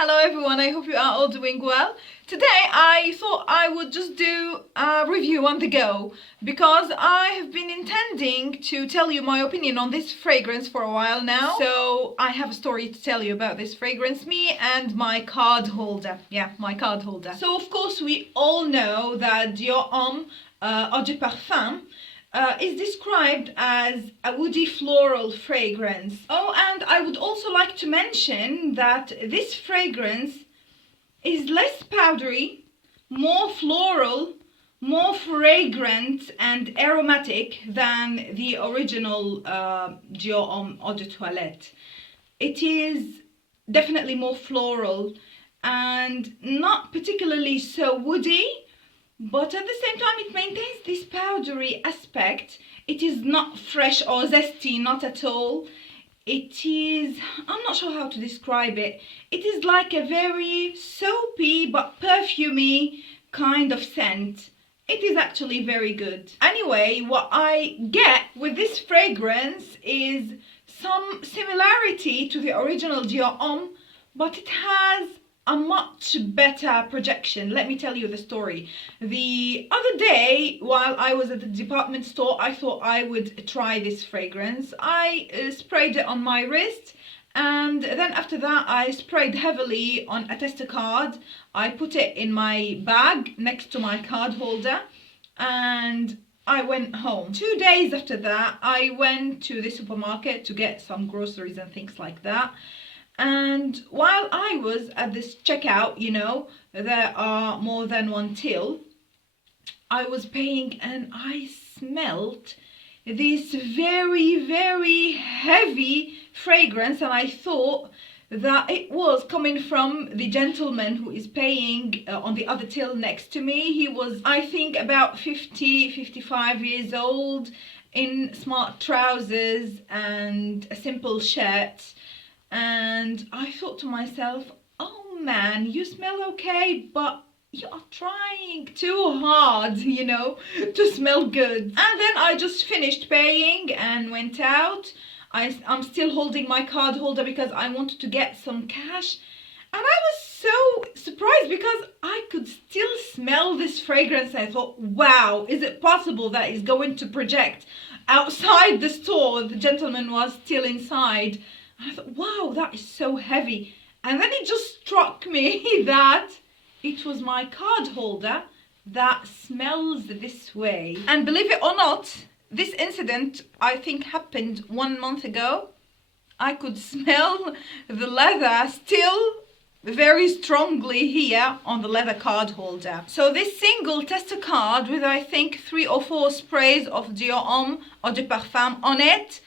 Hello everyone, I hope you are all doing well. Today I thought I would just do a review on the go because I have been intending to tell you my opinion on this fragrance for a while now. So I have a story to tell you about this fragrance, me and my card holder. Yeah, my card holder. So of course we all know that Dior Homme Eau de Parfum is described as a woody floral fragrance. Oh, and I would also like to mention that this fragrance is less powdery, more floral, more fragrant and aromatic than the original Dior Homme Eau de Toilette. It is definitely more floral and not particularly so woody, but at the same time it maintains this powdery aspect. It is not fresh or zesty, not at all. It is, I'm not sure how to describe it. It is like a very soapy but perfumey kind of scent. It is actually very good. Anyway, what I get with this fragrance is some similarity to the original Dior Homme, but it has a much better projection. Let me tell you the story. The other day, while I was at the department store, I thought I would try this fragrance. I sprayed it on my wrist, and then after that I sprayed heavily on a tester card. I put it in my bag next to my card holder, and I went home. 2 days after that, I went to the supermarket to get some groceries and things like that. And while I was at this checkout, you know, there are more than one till, I was paying and I smelled this very, very heavy fragrance, and I thought that it was coming from the gentleman who is paying on the other till next to me. He was, I think, about 55 years old, in smart trousers and a simple shirt. And I thought to myself, oh man, you smell okay, but you are trying too hard, you know, to smell good. And then I just finished paying and went out. I'm still holding my card holder because I wanted to get some cash. And I was so surprised because I could still smell this fragrance. I thought, wow, is it possible that it's going to project outside the store? The gentleman was still inside. I thought, wow, that is so heavy. And then it just struck me that it was my card holder that smells this way. And believe it or not, this incident, I think, happened 1 month ago. I could smell the leather still very strongly here on the leather card holder. So this single tester card with, I think, 3 or 4 sprays of Dior Homme Eau de Parfum on it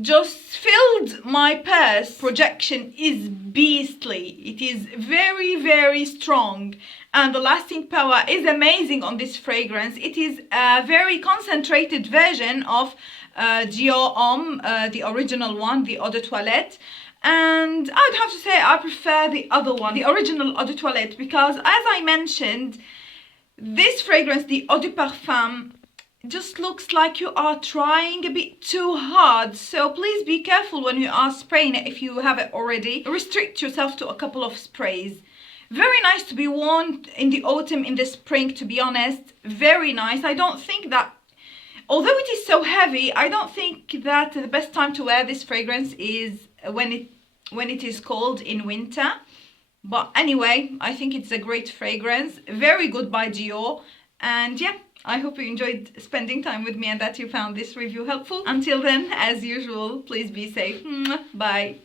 just filled my purse. Projection is beastly. It is very, very strong, and the lasting power is amazing on this fragrance. It is a very concentrated version of Dior Homme, the original one, the Eau de Toilette. And I would have to say I prefer the other one, the original Eau de Toilette, because as I mentioned, this fragrance, the Eau de Parfum, just looks like you are trying a bit too hard. So please be careful when you are spraying it if you have it already. Restrict yourself to a couple of sprays. Very nice to be worn in the autumn, in the spring, to be honest. Very nice. I don't think that, although it is so heavy, I don't think that the best time to wear this fragrance is when it is cold in winter. But anyway, I think it's a great fragrance. Very good by Dior. And yeah, I hope you enjoyed spending time with me and that you found this review helpful. Until then, as usual, please be safe. Bye.